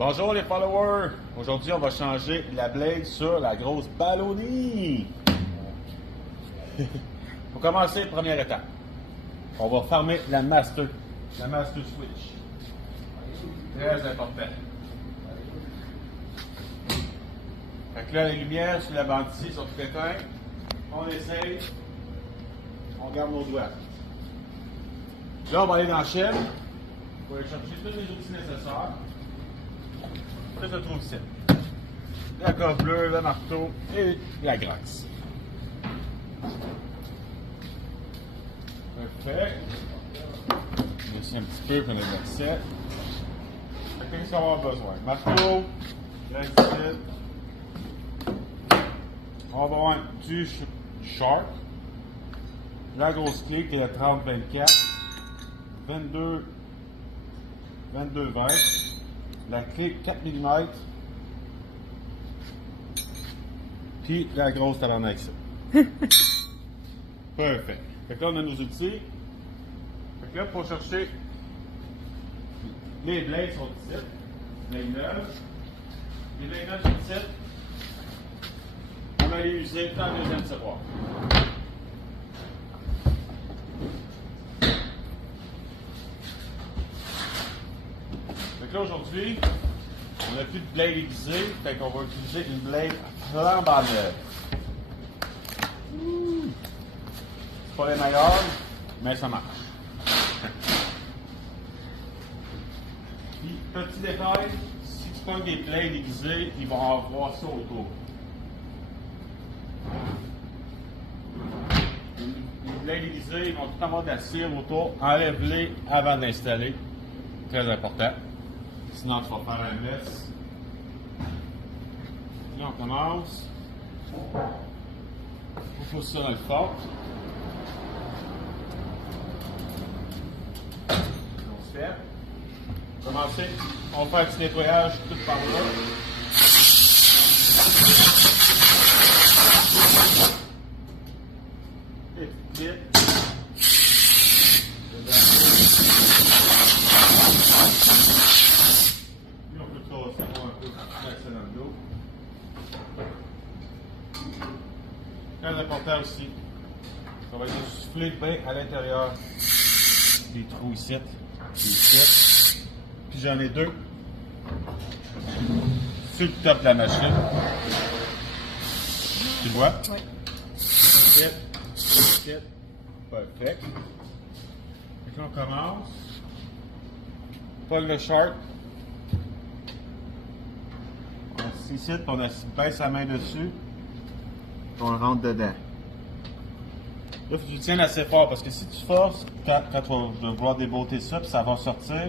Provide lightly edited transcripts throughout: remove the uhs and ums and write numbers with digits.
Bonjour les followers! Aujourd'hui, on va changer la blade sur la grosse Baloney. Pour commencer, première étape, on va fermer la master switch. Très important. Fait que là, les lumières sur la bande ici sont toutes éteintes. On essaye. On garde nos doigts. Là, on va aller dans la chaîne. On va aller chercher tous les outils nécessaires. Ça se trouve ici. La colle bleue, le marteau et la graisse. Parfait. On essaie un petit peu pour le verset. Qu'est-ce qu'on va avoir besoin? Marteau, graisse. On va avoir du Sharp. La grosse clé qui est la 30-24. 22-20. La clé 4 mm. Puis la grosse tabarnak ça. Parfait. Fait que là, on a nos outils. Fait que là, pour chercher, les blades sont ici. Les neuves. Les blades sont ici. On va les user dans le deuxième tiroir. Fait que là, aujourd'hui, on n'a plus de blade aiguisée, fait qu'on va utiliser une blade flambant neuve. C'est pas les meilleurs, mais ça marche. Puis, petit détail, si tu prends des blades aiguisées, ils vont avoir ça autour. Les blades aiguisées, ils vont tout avoir de la cire autour. Enlève-les avant d'installer. Très important. Sinon, tu vas faire un mess. Là, on commence. On pousse ça dans le fort. On se fait. Pour commencer, on va faire un petit nettoyage tout par là. Vite. Très important aussi, on va souffler bien à l'intérieur des trous ici, puis j'en ai deux sur le top de la machine. Tu vois? Oui. Parfait. Et on commence. Paul le Sharp. Ici, on baisse la main dessus. On rentre dedans. Là, il faut que tu tiennes assez fort parce que si tu forces, quand tu vas devoir déboîter ça, puis ça va sortir,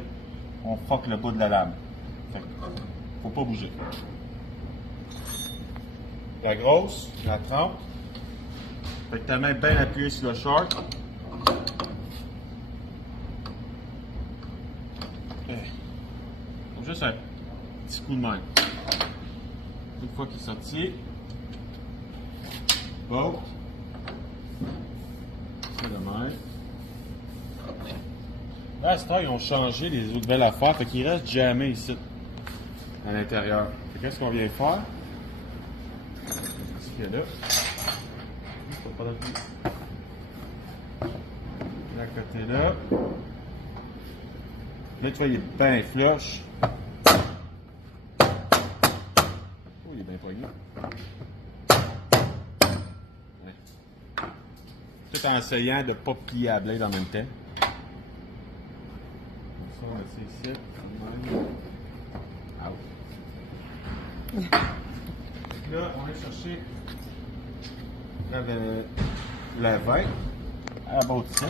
on fuck le bout de la lame. Fait que, faut pas bouger. La grosse, la 30. Fait que ta main bien appuyée sur le short. Donc juste un petit coup de main. Une fois qu'il est sorti. Bon. C'est de même. Là, à ce temps, ils ont changé les autres belles affaires. Fait qu'il reste jamais ici, à l'intérieur. Qu'est-ce qu'on vient faire? Qu'est-ce qu'il y a là? Pas de à côté là. Là, tu vois, il est bien flush. Oh, il est bien poigné. Tout en essayant de ne pas plier la blade en même temps. Comme ça, on essaie ici. Là, on va chercher la 20 à la bas ici.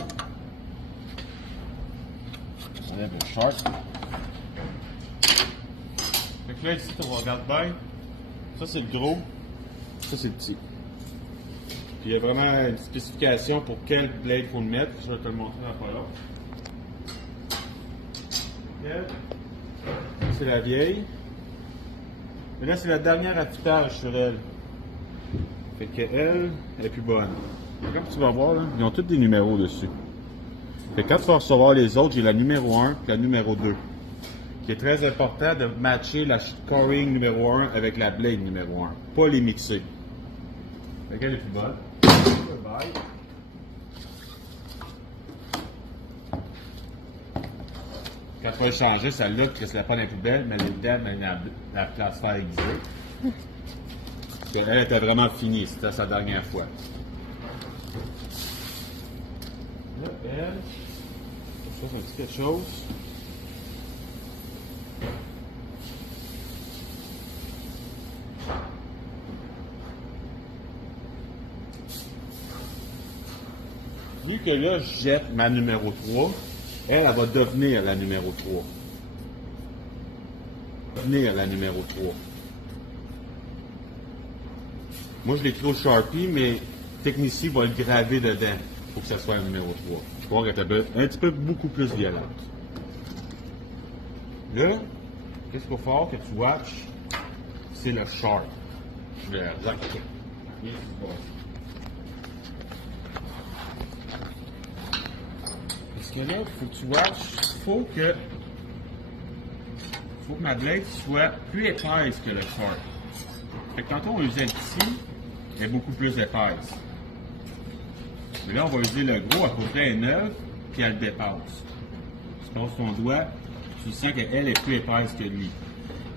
On enlève le short. Fait que là, ici, on regarde bien. Ça, c'est le gros. Ça, c'est le petit. Puis il y a vraiment une spécification pour quel blade il faut le mettre. Je vais te le montrer dans pas long. C'est la vieille. Mais là, c'est la dernière affûtage sur elle. Fait qu'elle, elle est plus bonne. Comme tu vas voir, là, ils ont tous des numéros dessus. Fait que quand tu vas recevoir les autres, j'ai la numéro 1 et la numéro 2. qui est très important de matcher la scoring numéro 1 avec la blade numéro 1. Pas les mixer. Laquelle est plus bonne? Bye. Quand tu vas le changer, celle-là, tu laisses la pas dans la poubelle, mais les dedans dans la place faire aiguisée. Parce qu'elle était vraiment finie, c'était sa dernière fois. Là, elle, ça c'est un petit quelque chose. Vu que là, je jette ma numéro 3, elle va devenir la numéro 3. Devenir la numéro 3. Moi, je l'écris au Sharpie, mais technicien va le graver dedans pour que ça soit la numéro 3. Je crois qu'elle est un petit peu beaucoup plus violente. Là, qu'est-ce qu'il faut faire que tu watches? C'est le sharp. Je vais raquer. Parce que là, il faut que tu watches, faut que ma blade soit plus épaisse que le sharp. Fait que tantôt on usait le petit, elle est beaucoup plus épaisse. Mais là, on va user le gros à peu près 9, puis elle dépasse. Tu passes ton doigt, tu sens qu'elle est plus épaisse que lui.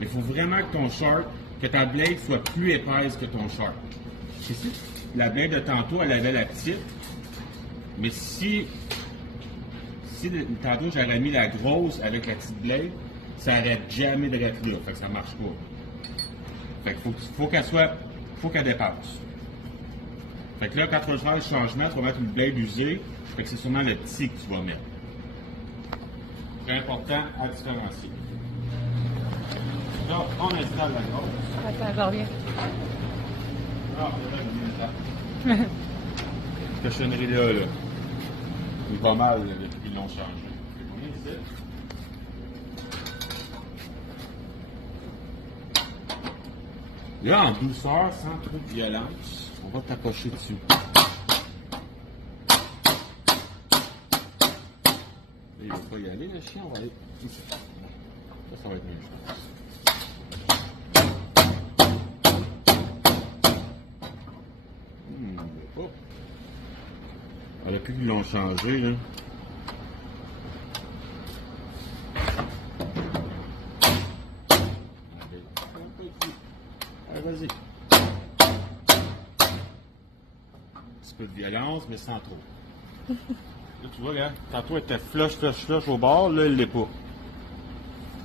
Il faut vraiment que ton sharp, que ta blade soit plus épaisse que ton sharp. Ici, la blade de tantôt, elle avait la petite, mais si tantôt j'aurais mis la grosse avec la petite blade, ça n'arrête jamais de rester là, fait que ça marche pas. Fait qu'il faut qu'elle dépasse. Fait que là, quand tu vas faire le changement, tu vas mettre une blade usée, fait que c'est sûrement le petit que tu vas mettre. C'est important à différencier. Là, on installe la grosse. Attends, je reviens. Ah, c'est là, cette cochonnerie-là, là. Il va mal depuis qu'ils l'ont changé. Là, en douceur, sans trop de violence, on va t'approcher dessus. Il ne va pas y aller, le chien, on va aller ici. Ça va être mieux, je pense. Depuis qu'ils l'ont changé, là. Allez, vas-y. Un petit peu de violence, mais sans trop. Là, tu vois, là, tantôt elle était flush au bord, là, elle l'est pas.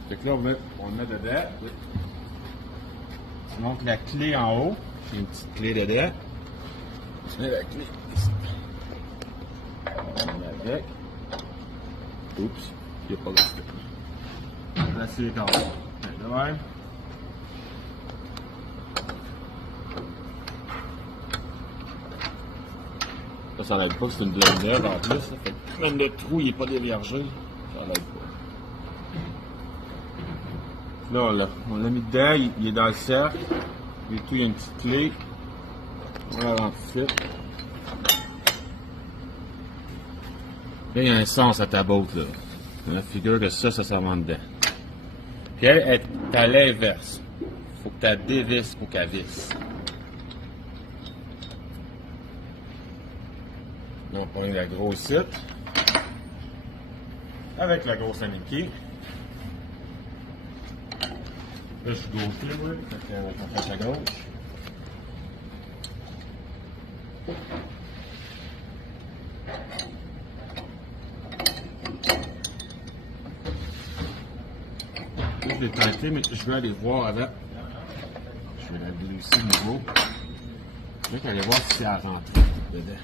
Fait que là, on le met dedans. Oui. Donc, la clé en haut, j'ai une petite clé dedans. Je mets la clé ici. On met avec. Oups, il n'y a pas de clé. On va placer les cartes. De même. Ça l'aide pas, c'est une blade neuve en plus. Là. Fait que même le trou, il n'est pas dévergé. Ça l'aide pas. Là, on l'a mis dedans, il est dans le cercle. Et tout, il y a une petite clé. On la rentre tout de suite. Là, il y a un sens à ta botte, là. La figure que ça s'en va dedans. Puis elle est à l'inverse. Faut que tu la dévisses pour qu'elle visse. Là, on prend la grosse site. Avec la grosse amitié. Là, je suis gaucher, oui. Fait qu'on fait la gauche. Je l'ai tenté, mais je vais aller voir avant. Je vais la glisser de nouveau. Je vais aller voir si elle rentre dedans.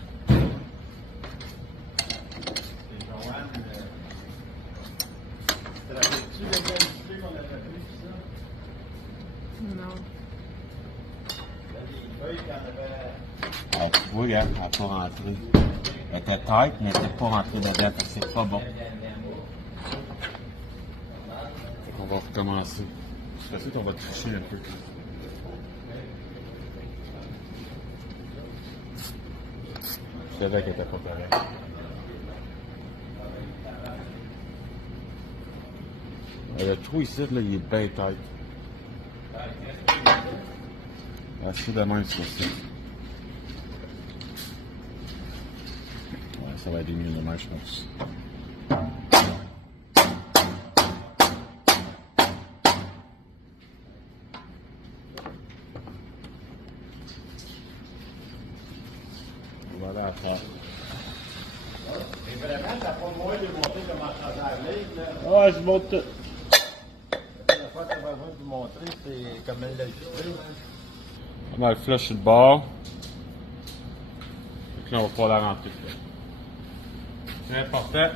Non. Ah, tu vois, regarde, elle n'a pas rentré. Elle était tight, mais elle n'était pas rentrée dedans, fait que c'est pas bon. On va recommencer. C'est sûr qu'on va tricher un peu. Je savais qu'elle n'était pas correcte. Le trou ici, là, il est bien tight. Assez de même sur ça. Ouais, ça va aider mieux de même, je pense. Voilà à faire. Et vraiment, t'as pas moyen de montrer comment ça va aller, là. Ah, je monte tout. La fois que t'as besoin de montrer, c'est comme elle l'a expliqué. On a le flush sur le bord. Donc là, on va pouvoir la rentrer. C'est important.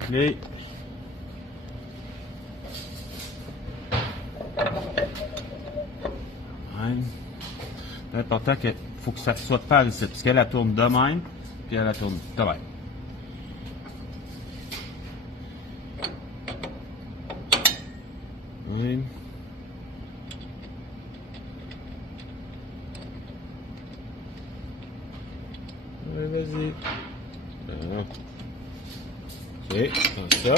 Clé. C'est important qu'il faut que ça soit par ici. Parce qu'elle tourne de même, puis elle tourne de même. Oui. Ouais, vas-y. Voilà. Ok, comme ça.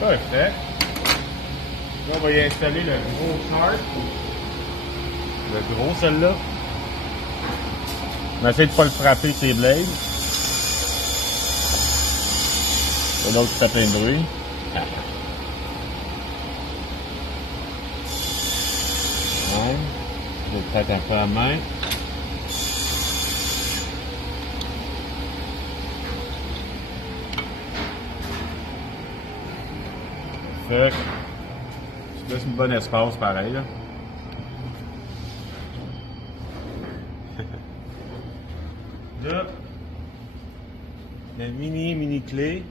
Parfait. Là, on va y installer le gros char. Le gros, celle-là. On va essayer de ne pas le frapper ses blades. Et l'autre, ça fait plein de bruit. Ouais. Je vais peut-être un peu à main. Fait que tu laisses une bonne espace pareil là. Là, la mini clé.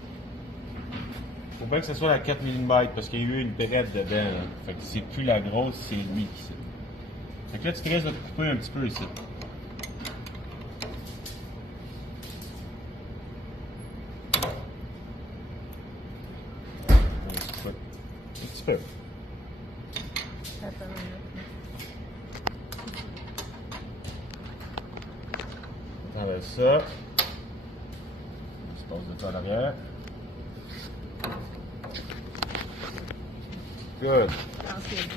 Faut bien que ce soit la 4 mm parce qu'il y a eu une brette dedans. Là. Fait que c'est plus la grosse, c'est lui qui sait. Fait que là, tu te risques de te couper un petit peu ici. Un petit peu. Attends une minute. On enlève ça. On se passe de ça à l'arrière. Good. Je pense qu'il y a du-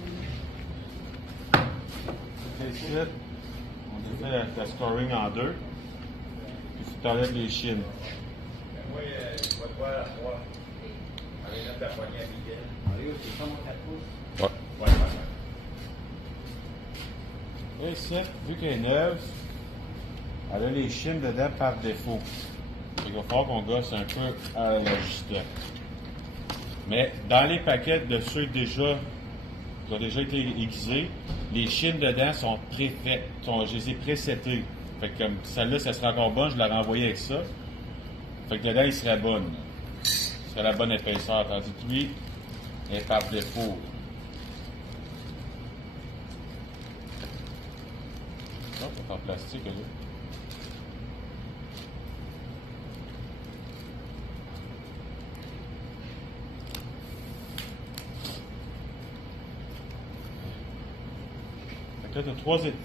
Ici, on a fait la scoring en deux. Puis tu t'enlèves les chines. Moi, je vais te voir la fois. Avec notre poignée à Miguel. Allez, c'est ça mon 4 pouces? Ouais. Ouais, Et ici, vu qu'elle est neuve, elle a les chines dedans par défaut. Il va falloir qu'on gosse un peu à l'ajuster. Mais dans les paquets de ceux qui ont déjà été aiguisés, les chines dedans sont préfaites. Je les ai présetées. Fait que comme celle-là, ça serait encore bonne, je la renvoyais avec ça. Fait que dedans, il serait bonne. Ce serait la bonne épaisseur. Tandis que lui, elle est par défaut. Ça, c'est en plastique, là. Fait que là,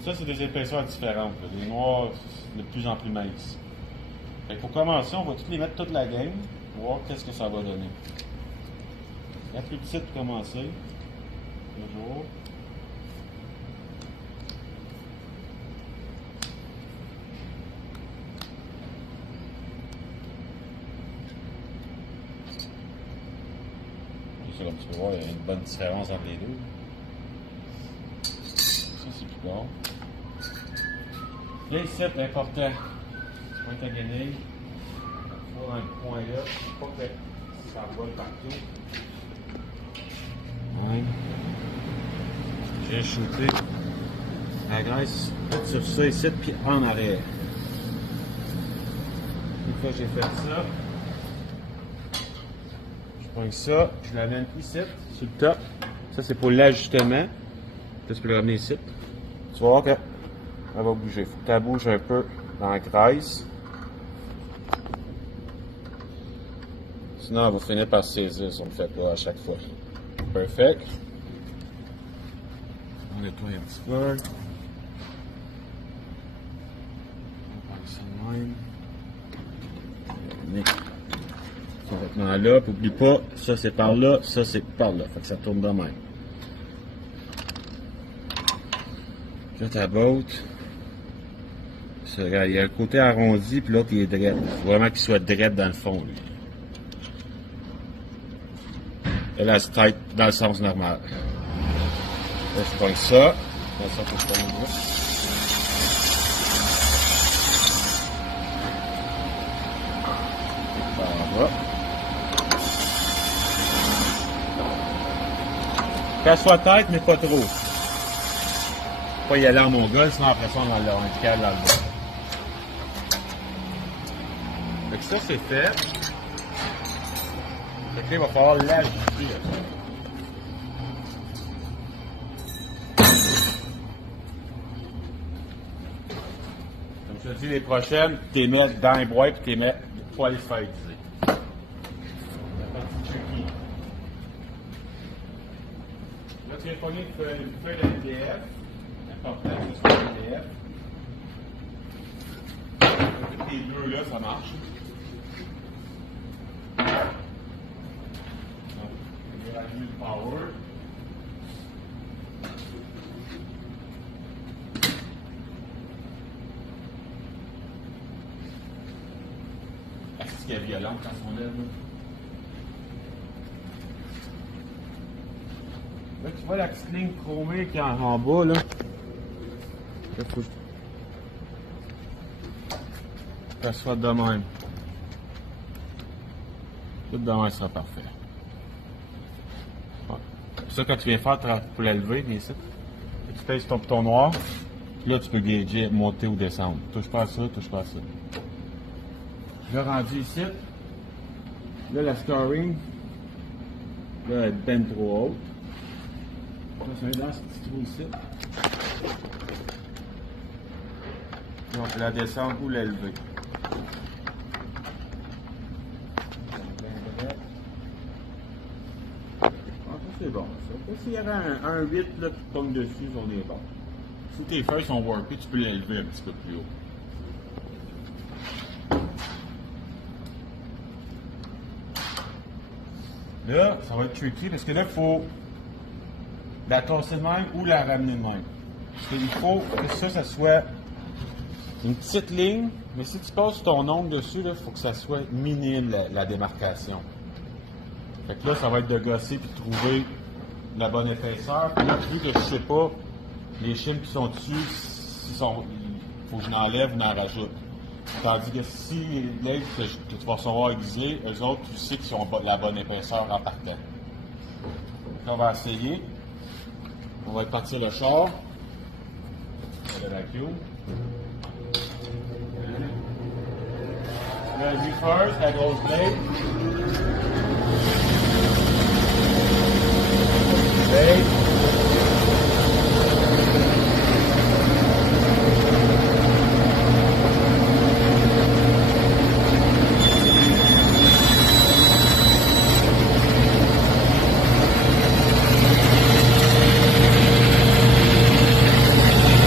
ça, c'est des épaisseurs différentes. Là. Les noirs, c'est de plus en plus minces. Fait que pour commencer, on va toutes les mettre toute la game pour voir qu'est-ce que ça va donner. La plus petite pour commencer. Toujours. Ça, comme tu peux voir, il y a une bonne différence entre les deux. Ça, c'est plus bon. Là, ici, c'est important. Tu prends ta guenille. Il faut dans le coin là. Faut pas que ça vole partout. Ouais. J'ai shooté la graisse sur ça ici, puis en arrière. Une fois que j'ai fait ça, je prends ça, je l'amène ici, sur le top. Ça, c'est pour l'ajustement. Là, tu peux le ramener ici. Tu vas voir qu'elle va bouger. Il faut que tu bouges un peu dans la graisse. Sinon, elle va finir par se saisir si on le fait pas à chaque fois. Perfect. On nettoie un petit peu. On prend ça de même. On met ce vêtement-là. Puis oublie pas, ça c'est par là, ça c'est par là. Fait que ça tourne de même. Là, ta botte. Ça, regarde, il y a un côté arrondi, puis l'autre il est droit. Faut vraiment qu'il soit droit dans le fond, lui. Et là, c'est tight dans le sens normal. Là, je prends ça. Là, ça faut que je prenne là. Ça va. Qu'elle soit tête, mais pas trop. Pas y aller en mongol, sinon après ça, on va l'avoir un câble là-dedans. Fait que ça, c'est fait. Fait que là, il va falloir l'ajuster. Comme je te dis, les prochaines, tu les mets dans les boîtes et tu les mets pour aller se faire utiliser. La partie tricky. Là, tu viens de pogner une feuille de PDF. Important que ce soit un PDF. Les deux là, ça marche. Je vais rallumer le power. Est-ce qu'il y a violent quand on lève? Là, tu vois la petite ligne chromée qui est en bas, là. Là, faut que ça soit de même. Tout de même sera parfait. Ouais. Ça, quand tu viens faire pour l'élever, viens ici. Tu pèses ton bouton noir. Là, tu peux gager, monter ou descendre. Touche pas à ça, touche pas à ça. Là, rendu ici. Là, la scoring. Là, elle est ben trop haute. Là, c'est un dans ce petit trou ici. Là, on peut la descendre ou l'élever. C'est bon, ça. S'il y avait un 8 là, qui tombe dessus, on est bon. Si tes feuilles sont warpées, tu peux l'élever un petit peu plus haut. Là, ça va être tricky parce que là, il faut la tasser de même ou la ramener de même. Parce qu'il faut que ça soit une petite ligne, mais si tu passes ton ongle dessus, il faut que ça soit minime la démarcation. Fait que là, ça va être de gosser puis de trouver la bonne épaisseur. Puis là, vu que je sais pas les chimes qui sont dessus, il faut que je l'enlève ou je n'en rajoute. Tandis que si l'aide que tu vas recevoir aiguisé, eux autres, tu sais qu'ils ont la bonne épaisseur en partant. Donc, on va essayer. On va partir le char. Le vacuum. Là, lui first, la grosse blade. Blade.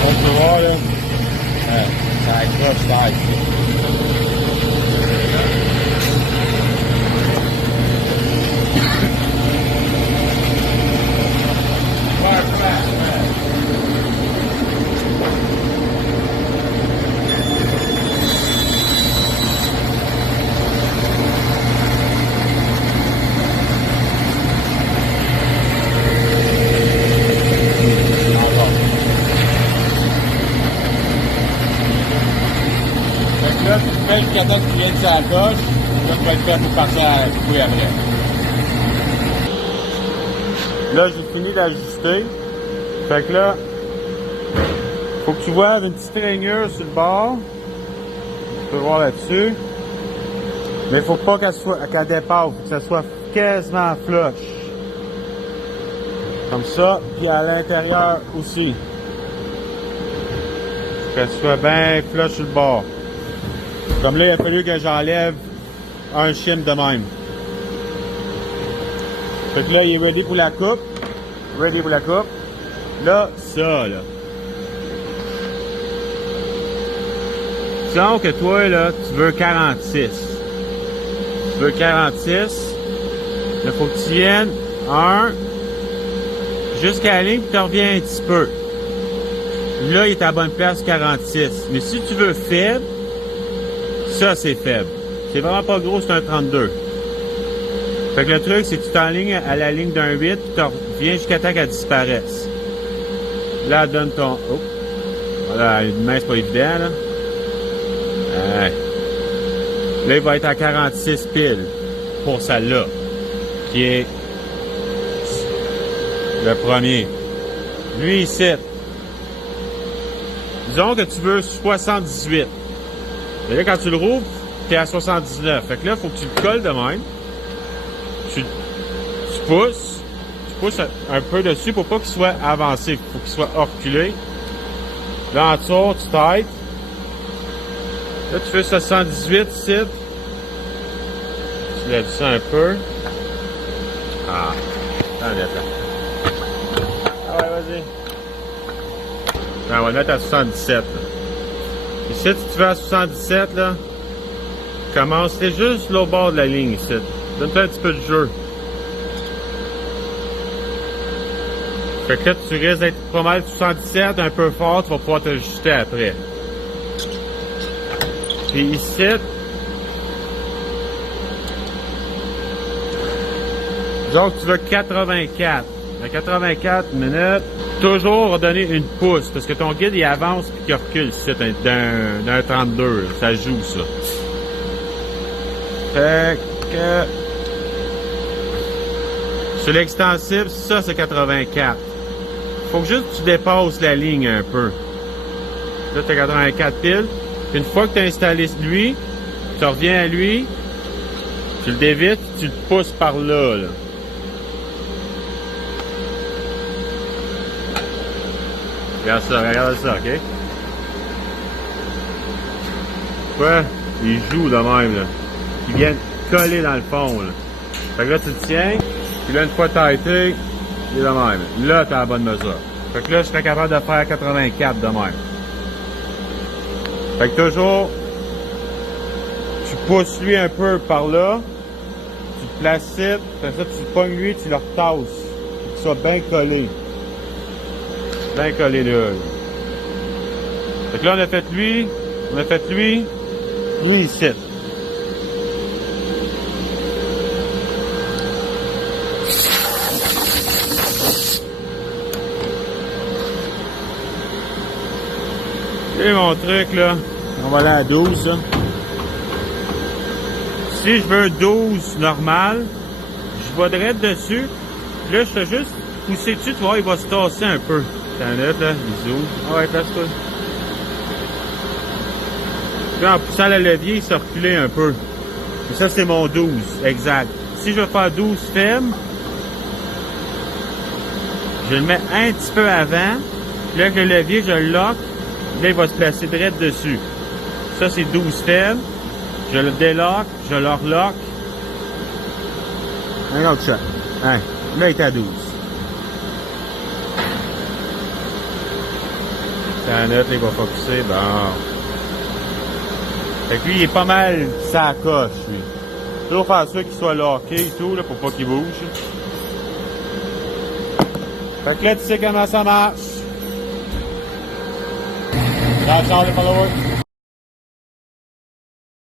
On peut voir là. Ça accroche, ça accroche. Là, tu fais le cadeau qui vient de sa gauche, là, tu vas être prêt pour partir à couper après. Là, j'ai fini d'ajuster. Fait que là, faut que tu vois une petite rainure sur le bord. Tu peux voir là-dessus. Mais il faut pas qu'elle dépasse, faut que ça soit quasiment flush. Comme ça, puis à l'intérieur aussi. Faut qu'elle soit bien flush sur le bord. Comme là, il a fallu que j'enlève un shim de même. Fait que là, il est ready pour la coupe. Ready pour la coupe. Là, ça, là. Disons que toi, là, tu veux 46. Tu veux 46. Là, faut que tu viennes, jusqu'à la ligne, puis tu reviens un petit peu. Là, il est à la bonne place, 46. Mais si tu veux faible, ça, c'est faible. C'est vraiment pas gros, c'est un 32. Fait que le truc, c'est que tu t'enlignes à la ligne d'un 8, puis tu reviens jusqu'à temps qu'elle disparaisse. Là, donne ton... Oh! Voilà, une main, c'est pas évident, là. Ouais. Là, il va être à 46 piles pour celle-là, qui est le premier. Lui, ici, disons que tu veux 78. Et là, quand tu le rouvres, tu es à 79. Fait que là, il faut que tu le colles de même. Tu pousses un peu dessus pour pas qu'il soit avancé. Il faut qu'il soit reculé. Là, en dessous, tu t'aides. Là, tu fais 78 ici. Tu lèves ça un peu. Ah, attends, là. Ah ouais, vas-y. On va le mettre à 77. Là. Ici, si tu fais à 77, là, commence. C'est juste l'autre bord de la ligne ici. Donne-toi un petit peu de jeu. Fait que là, tu risques d'être pas mal 77, un peu fort, tu vas pouvoir t'ajuster après. Puis ici, genre tu veux 84. À 84 minutes, toujours redonner une pouce, parce que ton guide il avance puis qu'il recule ici d'un 32. Ça joue ça. Fait que sur l'extensible, ça c'est 84. Faut que juste tu dépasses la ligne un peu. Là, tu as 84 piles. Puis une fois que tu as installé lui, tu reviens à lui, tu le dévites, tu le pousses par là. Regarde ça, ok? Ouais, il joue de même, là. Il vient coller dans le fond, là. Fait que là, tu le tiens, puis là, une fois tighté, il est de même. Là, t'as la bonne mesure. Fait que là, je serais capable de faire 84 de même. Fait que toujours, tu pousses lui un peu par là, tu te places ici, après ça, tu le pognes lui, tu le retasses, pour qu'il soit bien collé. Bien collé là. Fait que là, on a fait lui ici. Et mon truc là, on va aller à 12 là. Si je veux 12 normal, je vais direct dessus. Là, je fais juste pousser dessus, tu vois, il va se tasser un peu. T'en as là, bisous. Ah ouais, place-toi. Puis en poussant le levier, il s'est reculé un peu. Et ça, c'est mon 12, exact. Si je veux faire 12 fermes, je le mets un petit peu avant. Puis là, avec le levier, je le lock. Là, il va se placer direct dessus. Ça, c'est 12 fermes. Je le délock, je le relock. Un autre shot. Hein. Là, il est à 12. Ça note, il va focuser. Bon. Fait que lui, il est pas mal ça coche, lui. Toujours faire ça qu'il soit locké et tout, là, pour pas qu'il bouge. Fait que là, tu sais comment ça marche. That's all the followers.